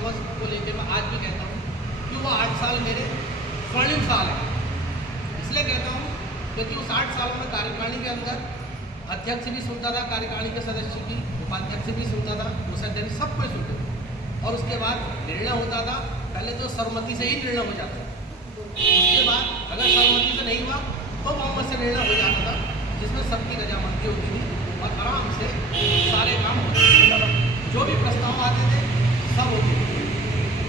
दिवस को लेकर मैं आज भी कहता हूँ कि वो 8 साल मेरे स्वर्णिम साल है। इसलिए कहता हूँ क्योंकि उस 8 साल में कार्यकारिणी के अंदर अध्यक्ष भी सुनता था, कार्यकारिणी के सदस्य की, उपाध्यक्ष भी सुनता था, कोषाध्यक्ष सब कोई सुनते थे। और उसके बाद निर्णय होता था, पहले तो सर्वमति से ही निर्णय हो जाता था, उसके बाद अगर सर्वमति से नहीं हुआ तो बहुमत से निर्णय हो जाता था, जिसमें सबकी रजामंदी होती थी और आराम से सारे काम होते थे। जो भी प्रस्ताव आते थे सब होते थे।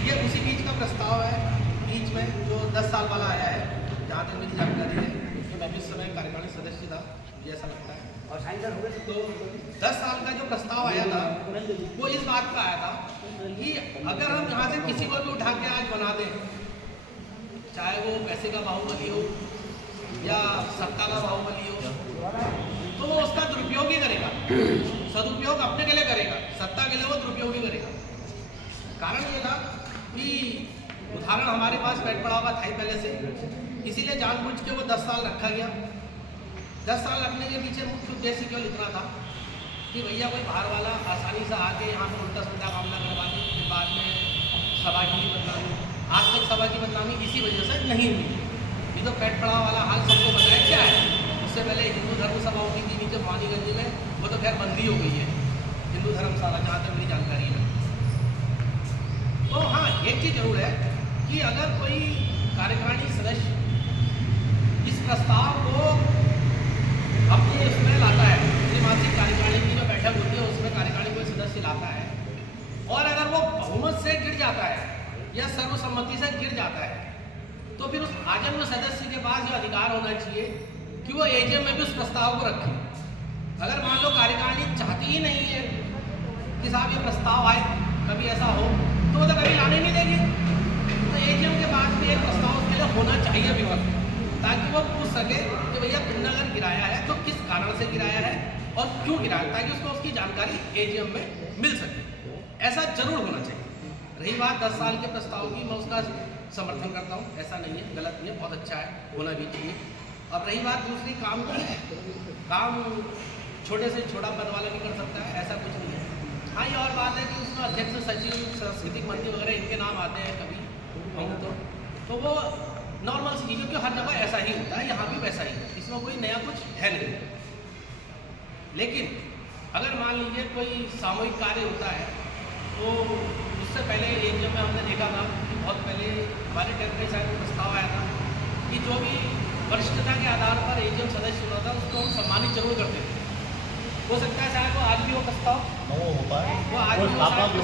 ये उसी बीच का प्रस्ताव है, बीच में जो 10 साल वाला आया है, जहाँ तक मेरी जानकारी है, तो मैं भी उस समय कार्यकारिणी सदस्य था, मुझे ऐसा लगता है। तो 10 साल का जो प्रस्ताव आया था वो इस बात का आया था कि अगर हम यहाँ से किसी को भी उठा के आज बना दें, चाहे वो पैसे का बाहुबली हो या सत्ता का बाहुबली हो, तो वो उसका दुरुपयोग ही करेगा। सदुपयोग अपने के लिए करेगा, सत्ता के लिए वो दुरुपयोग ही करेगा। कारण ये था कि उदाहरण हमारे पास पेट पड़ा हुआ था ही पहले से, इसीलिए जानबूझ के वो 10 साल रखा गया। 10 साल रखने के पीछे मुख्य उद्देश्य केवल इतना था कि भैया कोई बाहर वाला आसानी से आके यहाँ पर उल्टा सुल्टा मामला करवा दे, फिर बाद में सभा की बदनामी। आज तक सभा की बदनामी इसी वजह से नहीं हुई। ये तो पेट पड़ा वाला हाल सबको पता है क्या है। उससे पहले हिंदू धर्म सभा होती थी नीचे भवानीगंज में, वो तो खैर बंदी हो गई है, हिंदू धर्मशाला, जहाँ तक मेरी जानकारी है। तो हाँ, एक चीज़ जरूर है कि अगर कोई कार्यकारिणी सदस्य इस प्रस्ताव को अपने उसमें लाता है, त्रिमासिक कार्यकारिणी की जो बैठक होती है उसमें कार्यकारिणी कोई सदस्य लाता है, और अगर वो बहुमत से गिर जाता है या सर्वसम्मति से गिर जाता है, तो फिर उस आजन्म सदस्य के पास जो अधिकार होना चाहिए कि वो एजीएम में भी उस प्रस्ताव को रखे। अगर मान लो कार्यकारिणी चाहती ही नहीं है कि साहब ये प्रस्ताव आए, कभी ऐसा हो, तो वो तो कभी लाने नहीं देगी। तो एजीएम के पास भी एक प्रस्ताव उसके लिए होना चाहिए विभाग, ताकि वो पूछ सके कि भैया तुमने अगर गिराया है तो किस कारण से गिराया है और क्यों गिराया, ताकि उसको उसकी जानकारी एजीएम में मिल सके। ऐसा जरूर होना चाहिए। रही बात 10 साल के प्रस्ताव की, मैं उसका समर्थन करता हूँ, ऐसा नहीं है, गलत नहीं है, बहुत अच्छा है, होना भी चाहिए। अब रही बात दूसरी काम की, काम छोटे से छोटा पद वाला भी कर सकता है, ऐसा कुछ नहीं है। हाँ, ये और बात है कि उसमें अध्यक्ष, सचिव, सांस्कृतिक मंत्री वगैरह इनके नाम आते हैं कभी कहूँ तो वो नॉर्मल सी चीज़, क्योंकि हर जगह ऐसा ही होता है, यहाँ भी वैसा ही है, इसमें कोई नया कुछ है नहीं। लेकिन अगर मान लीजिए कोई सामूहिक कार्य होता है, तो उससे पहले एजीएम में हमने देखा था कि बहुत पहले हमारे टेक्निकल साइड में प्रस्ताव आया था कि जो भी वरिष्ठता के आधार पर एजीएम सदस्य चुना था उसको हम सम्मानित जरूर करते थे। हो सकता है शायद वो आज भी वो प्रस्ताव होता है, वो आज भी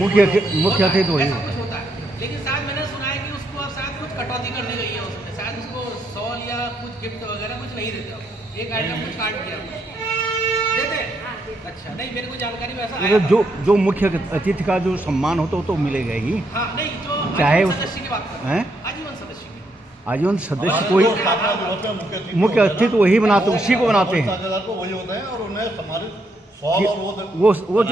मुख्य अतिथि तो ऐसा कुछ होता है। लेकिन शायद मैंने सुना है कि उसको अब शायद कुछ कटौती कर दी गई है, उसमें शायद उसको सॉल या कुछ गिफ्ट वगैरह कुछ नहीं देता, एक आइटम कुछ काट दिया देते हैं। अच्छा, नहीं, मेरे को जानकारी में ऐसा जो मुख्य अतिथि का जो सम्मान होता है वो तो मिलेगा ही। हाँ, नहीं, जो चाहे सदस्य की बात कर रहे हैं, आजीवन सदस्य की, आजीवन सदस्य कोई मुख्य अतिथि तो वही बनाते, उसी को बनाते हैं, वही होते हैं और उन्हें सम्मानित वो जो